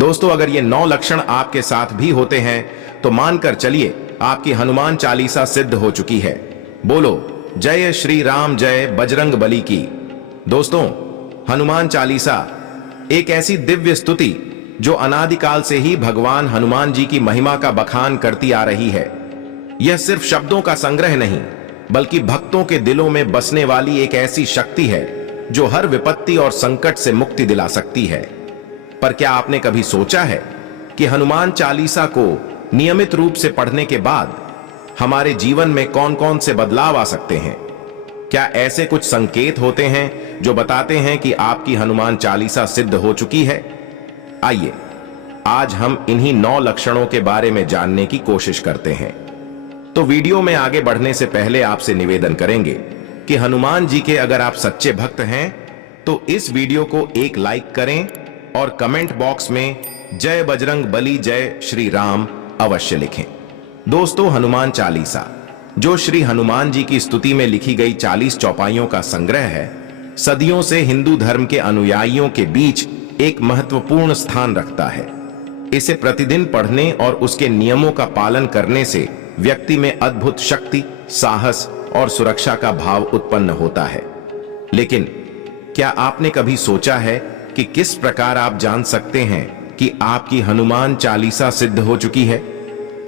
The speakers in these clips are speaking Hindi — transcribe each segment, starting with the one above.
दोस्तों, अगर ये 9 लक्षण आपके साथ भी होते हैं तो मानकर चलिए आपकी हनुमान चालीसा सिद्ध हो चुकी है। बोलो जय श्री राम, जय बजरंग बली की। दोस्तों, हनुमान चालीसा एक ऐसी दिव्य स्तुति जो अनादिकाल से ही भगवान हनुमान जी की महिमा का बखान करती आ रही है। यह सिर्फ शब्दों का संग्रह नहीं, बल्कि भक्तों के दिलों में बसने वाली एक ऐसी शक्ति है जो हर विपत्ति और संकट से मुक्ति दिला सकती है। पर क्या आपने कभी सोचा है कि हनुमान चालीसा को नियमित रूप से पढ़ने के बाद हमारे जीवन में कौन कौन से बदलाव आ सकते हैं? क्या ऐसे कुछ संकेत होते हैं जो बताते हैं कि आपकी हनुमान चालीसा सिद्ध हो चुकी है? आइए आज हम इन्हीं 9 लक्षणों के बारे में जानने की कोशिश करते हैं। तो वीडियो में आगे बढ़ने से पहले आपसे निवेदन करेंगे कि हनुमान जी के अगर आप सच्चे भक्त हैं तो इस वीडियो को एक लाइक करें और कमेंट बॉक्स में जय बजरंग बली, जय श्री राम अवश्य लिखें। दोस्तों, हनुमान चालीसा जो श्री हनुमान जी की स्तुति में लिखी गई 40 चौपाइयों का संग्रह है, सदियों से हिंदू धर्म के अनुयायियों के बीच एक महत्वपूर्ण स्थान रखता है। इसे प्रतिदिन पढ़ने और उसके नियमों का पालन करने से व्यक्ति में अद्भुत शक्ति, साहस और सुरक्षा का भाव उत्पन्न होता है। लेकिन क्या आपने कभी सोचा है कि किस प्रकार आप जान सकते हैं कि आपकी हनुमान चालीसा सिद्ध हो चुकी है?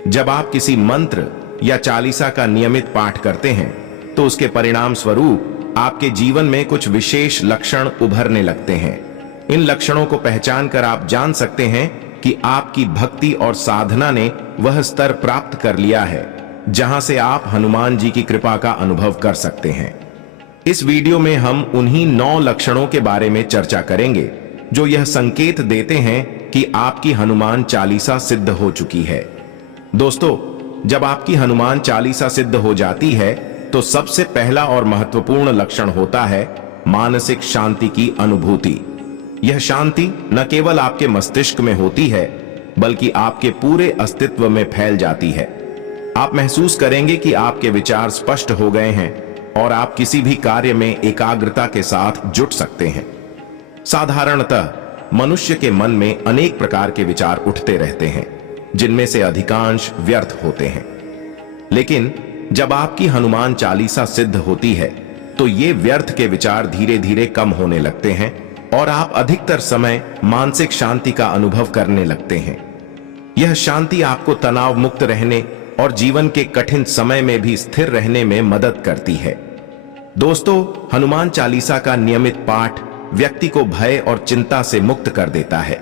जब आप किसी मंत्र या चालीसा का नियमित पाठ करते हैं तो उसके परिणाम स्वरूप आपके जीवन में कुछ विशेष लक्षण उभरने लगते हैं। इन लक्षणों को पहचान कर आप जान सकते हैं कि आपकी भक्ति और साधना ने वह स्तर प्राप्त कर लिया है जहां से आप हनुमान जी की कृपा का अनुभव कर सकते हैं। इस वीडियो में हम उन्हीं 9 लक्षणों के बारे में चर्चा करेंगे जो यह संकेत देते हैं कि आपकी हनुमान चालीसा सिद्ध हो चुकी है। दोस्तों, जब आपकी हनुमान चालीसा सिद्ध हो जाती है तो सबसे पहला और महत्वपूर्ण लक्षण होता है मानसिक शांति की अनुभूति। यह शांति न केवल आपके मस्तिष्क में होती है बल्कि आपके पूरे अस्तित्व में फैल जाती है। आप महसूस करेंगे कि आपके विचार स्पष्ट हो गए हैं और आप किसी भी कार्य में एकाग्रता के साथ जुट सकते हैं। साधारणतः मनुष्य के मन में अनेक प्रकार के विचार उठते रहते हैं, जिनमें से अधिकांश व्यर्थ होते हैं। लेकिन जब आपकी हनुमान चालीसा सिद्ध होती है तो ये व्यर्थ के विचार धीरे धीरे कम होने लगते हैं और आप अधिकतर समय मानसिक शांति का अनुभव करने लगते हैं। यह शांति आपको तनाव मुक्त रहने और जीवन के कठिन समय में भी स्थिर रहने में मदद करती है। दोस्तों, हनुमान चालीसा का नियमित पाठ व्यक्ति को भय और चिंता से मुक्त कर देता है।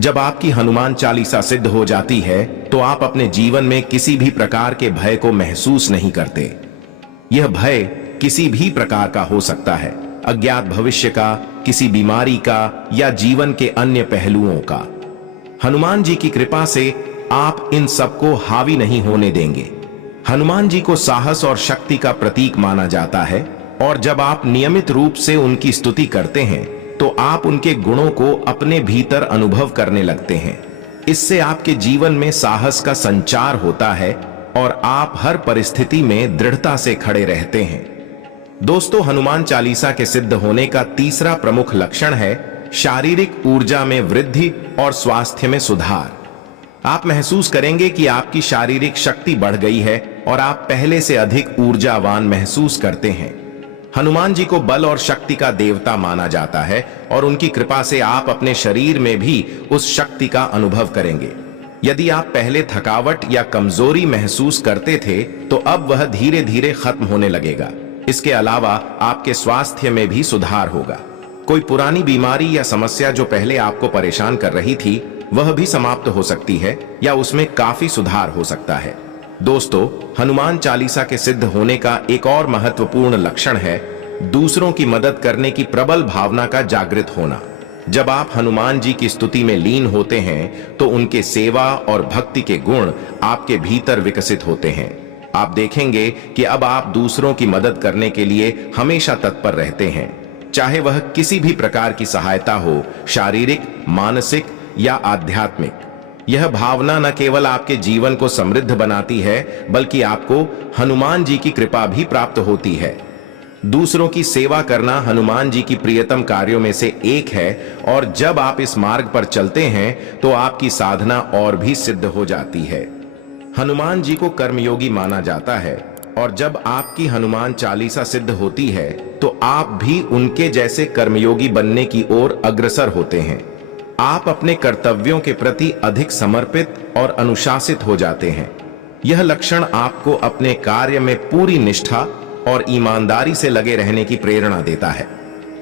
जब आपकी हनुमान चालीसा सिद्ध हो जाती है तो आप अपने जीवन में किसी भी प्रकार के भय को महसूस नहीं करते। यह भय किसी भी प्रकार का हो सकता है, अज्ञात भविष्य का, किसी बीमारी का या जीवन के अन्य पहलुओं का। हनुमान जी की कृपा से आप इन सबको हावी नहीं होने देंगे। हनुमान जी को साहस और शक्ति का प्रतीक माना जाता है और जब आप नियमित रूप से उनकी स्तुति करते हैं तो आप उनके गुणों को अपने भीतर अनुभव करने लगते हैं। इससे आपके जीवन में साहस का संचार होता है और आप हर परिस्थिति में दृढ़ता से खड़े रहते हैं। दोस्तों, हनुमान चालीसा के सिद्ध होने का तीसरा प्रमुख लक्षण है शारीरिक ऊर्जा में वृद्धि और स्वास्थ्य में सुधार। आप महसूस करेंगे कि आपकी शारीरिक शक्ति बढ़ गई है और आप पहले से अधिक ऊर्जावान महसूस करते हैं। हनुमान जी को बल और शक्ति का देवता माना जाता है और उनकी कृपा से आप अपने शरीर में भी उस शक्ति का अनुभव करेंगे। यदि आप पहले थकावट या कमजोरी महसूस करते थे तो अब वह धीरे धीरे खत्म होने लगेगा। इसके अलावा आपके स्वास्थ्य में भी सुधार होगा। कोई पुरानी बीमारी या समस्या जो पहले आपको परेशान कर रही थी वह भी समाप्त हो सकती है या उसमें काफी सुधार हो सकता है। दोस्तों, हनुमान चालीसा के सिद्ध होने का एक और महत्वपूर्ण लक्षण है दूसरों की मदद करने की प्रबल भावना का जागृत होना। जब आप हनुमान जी की स्तुति में लीन होते हैं तो उनके सेवा और भक्ति के गुण आपके भीतर विकसित होते हैं। आप देखेंगे कि अब आप दूसरों की मदद करने के लिए हमेशा तत्पर रहते हैं, चाहे वह किसी भी प्रकार की सहायता हो, शारीरिक, मानसिक या आध्यात्मिक। यह भावना न केवल आपके जीवन को समृद्ध बनाती है बल्कि आपको हनुमान जी की कृपा भी प्राप्त होती है। दूसरों की सेवा करना हनुमान जी की प्रियतम कार्यों में से एक है और जब आप इस मार्ग पर चलते हैं तो आपकी साधना और भी सिद्ध हो जाती है। हनुमान जी को कर्मयोगी माना जाता है और जब आपकी हनुमान चालीसा सिद्ध होती है तो आप भी उनके जैसे कर्मयोगी बनने की ओर अग्रसर होते हैं। आप अपने कर्तव्यों के प्रति अधिक समर्पित और अनुशासित हो जाते हैं। यह लक्षण आपको अपने कार्य में पूरी निष्ठा और ईमानदारी से लगे रहने की प्रेरणा देता है।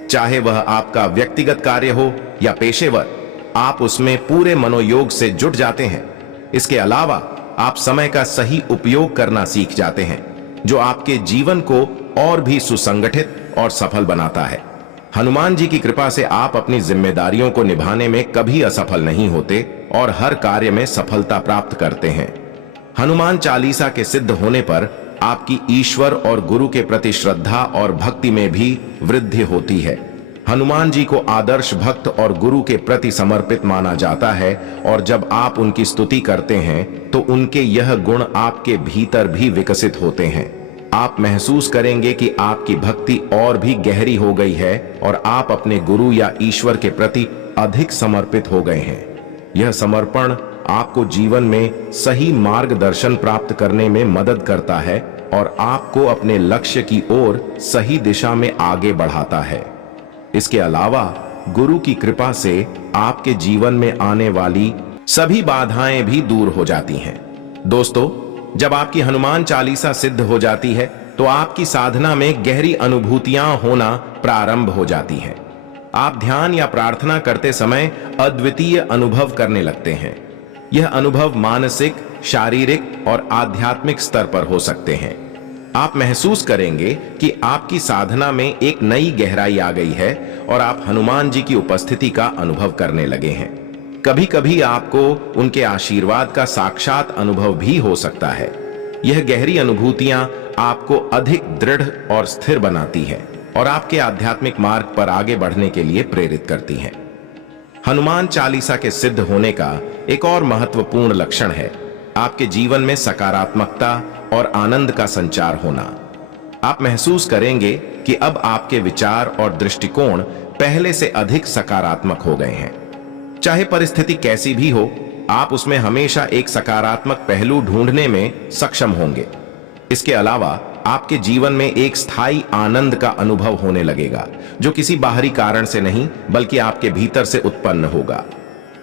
चाहे वह आपका व्यक्तिगत कार्य हो या पेशेवर, आप उसमें पूरे मनोयोग से जुट जाते हैं। इसके अलावा आप समय का सही उपयोग करना सीख जाते हैं, जो आपके जीवन को और भी सुसंगठित और सफल बनाता है। हनुमान जी की कृपा से आप अपनी जिम्मेदारियों को निभाने में कभी असफल नहीं होते और हर कार्य में सफलता प्राप्त करते हैं। हनुमान चालीसा के सिद्ध होने पर आपकी ईश्वर और गुरु के प्रति श्रद्धा और भक्ति में भी वृद्धि होती है। हनुमान जी को आदर्श भक्त और गुरु के प्रति समर्पित माना जाता है और जब आप उनकी स्तुति करते हैं तो उनके यह गुण आपके भीतर भी विकसित होते हैं। आप महसूस करेंगे कि आपकी भक्ति और भी गहरी हो गई है और आप अपने गुरु या ईश्वर के प्रति अधिक समर्पित हो गए हैं। यह समर्पण आपको जीवन में सही मार्गदर्शन प्राप्त करने में मदद करता है और आपको अपने लक्ष्य की ओर सही दिशा में आगे बढ़ाता है। इसके अलावा गुरु की कृपा से आपके जीवन में आने वाली सभी बाधाएं भी दूर हो जाती हैं। दोस्तों, जब आपकी हनुमान चालीसा सिद्ध हो जाती है तो आपकी साधना में गहरी अनुभूतियां होना प्रारंभ हो जाती हैं। आप ध्यान या प्रार्थना करते समय अद्वितीय अनुभव करने लगते हैं। यह अनुभव मानसिक, शारीरिक और आध्यात्मिक स्तर पर हो सकते हैं। आप महसूस करेंगे कि आपकी साधना में एक नई गहराई आ गई है और आप हनुमान जी की उपस्थिति का अनुभव करने लगे हैं। कभी कभी आपको उनके आशीर्वाद का साक्षात अनुभव भी हो सकता है। यह गहरी अनुभूतियां आपको अधिक दृढ़ और स्थिर बनाती है और आपके आध्यात्मिक मार्ग पर आगे बढ़ने के लिए प्रेरित करती हैं। हनुमान चालीसा के सिद्ध होने का एक और महत्वपूर्ण लक्षण है आपके जीवन में सकारात्मकता और आनंद का संचार होना। आप महसूस करेंगे कि अब आपके विचार और दृष्टिकोण पहले से अधिक सकारात्मक हो गए हैं। चाहे परिस्थिति कैसी भी हो, आप उसमें हमेशा एक सकारात्मक पहलू ढूंढने में सक्षम होंगे। इसके अलावा आपके जीवन में एक स्थायी आनंद का अनुभव होने लगेगा, जो किसी बाहरी कारण से नहीं बल्कि आपके भीतर से उत्पन्न होगा।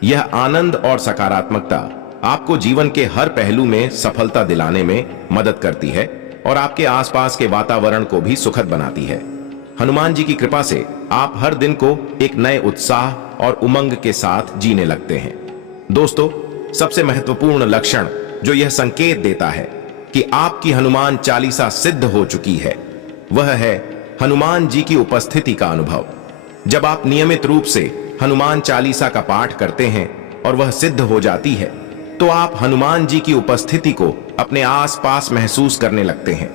यह आनंद और सकारात्मकता आपको जीवन के हर पहलू में सफलता दिलाने में मदद करती है और आपके आसपास के वातावरण को भी सुखद बनाती है। हनुमान जी की कृपा से आप हर दिन को एक नए उत्साह और उमंग के साथ जीने लगते हैं। दोस्तों, सबसे महत्वपूर्ण लक्षण जो यह संकेत देता है कि आपकी हनुमान चालीसा सिद्ध हो चुकी है, वह है हनुमान जी की उपस्थिति का अनुभव। जब आप नियमित रूप से हनुमान चालीसा का पाठ करते हैं और वह सिद्ध हो जाती है तो आप हनुमान जी की उपस्थिति को अपने आसपास महसूस करने लगते हैं।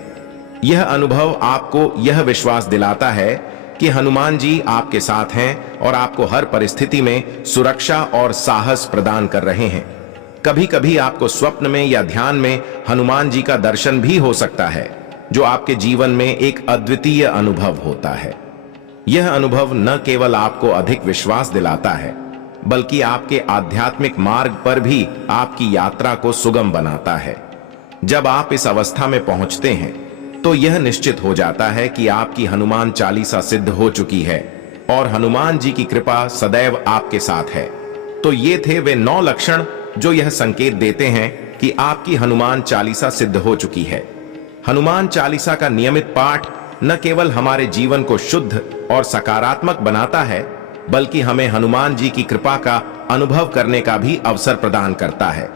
यह अनुभव आपको यह विश्वास दिलाता है कि हनुमान जी आपके साथ हैं और आपको हर परिस्थिति में सुरक्षा और साहस प्रदान कर रहे हैं। कभी कभी आपको स्वप्न में या ध्यान में हनुमान जी का दर्शन भी हो सकता है, जो आपके जीवन में एक अद्वितीय अनुभव होता है। यह अनुभव न केवल आपको अधिक विश्वास दिलाता है, बल्कि आपके आध्यात्मिक मार्ग पर भी आपकी यात्रा को सुगम बनाता है। जब आप इस अवस्था में पहुंचते हैं तो यह निश्चित हो जाता है कि आपकी हनुमान चालीसा सिद्ध हो चुकी है और हनुमान जी की कृपा सदैव आपके साथ है। तो ये थे वे 9 लक्षण जो यह संकेत देते हैं कि आपकी हनुमान चालीसा सिद्ध हो चुकी है। हनुमान चालीसा का नियमित पाठ न केवल हमारे जीवन को शुद्ध और सकारात्मक बनाता है, बल्कि हमें हनुमान जी की कृपा का अनुभव करने का भी अवसर प्रदान करता है।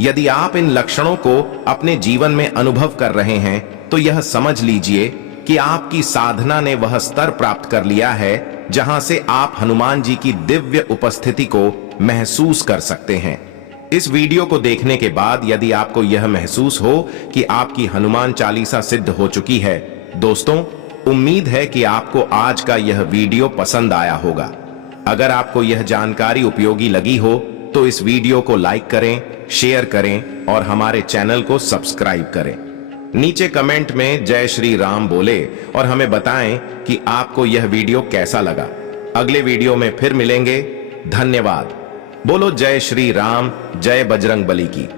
यदि आप इन लक्षणों को अपने जीवन में अनुभव कर रहे हैं तो यह समझ लीजिए कि आपकी साधना ने वह स्तर प्राप्त कर लिया है जहां से आप हनुमान जी की दिव्य उपस्थिति को महसूस कर सकते हैं। इस वीडियो को देखने के बाद यदि आपको यह महसूस हो कि आपकी हनुमान चालीसा सिद्ध हो चुकी है, दोस्तों, उम्मीद है कि आपको आज का यह वीडियो पसंद आया होगा। अगर आपको यह जानकारी उपयोगी लगी हो तो इस वीडियो को लाइक करें, शेयर करें और हमारे चैनल को सब्सक्राइब करें। नीचे कमेंट में जय श्री राम बोले और हमें बताएं कि आपको यह वीडियो कैसा लगा। अगले वीडियो में फिर मिलेंगे। धन्यवाद। बोलो जय श्री राम, जय बजरंग बली की।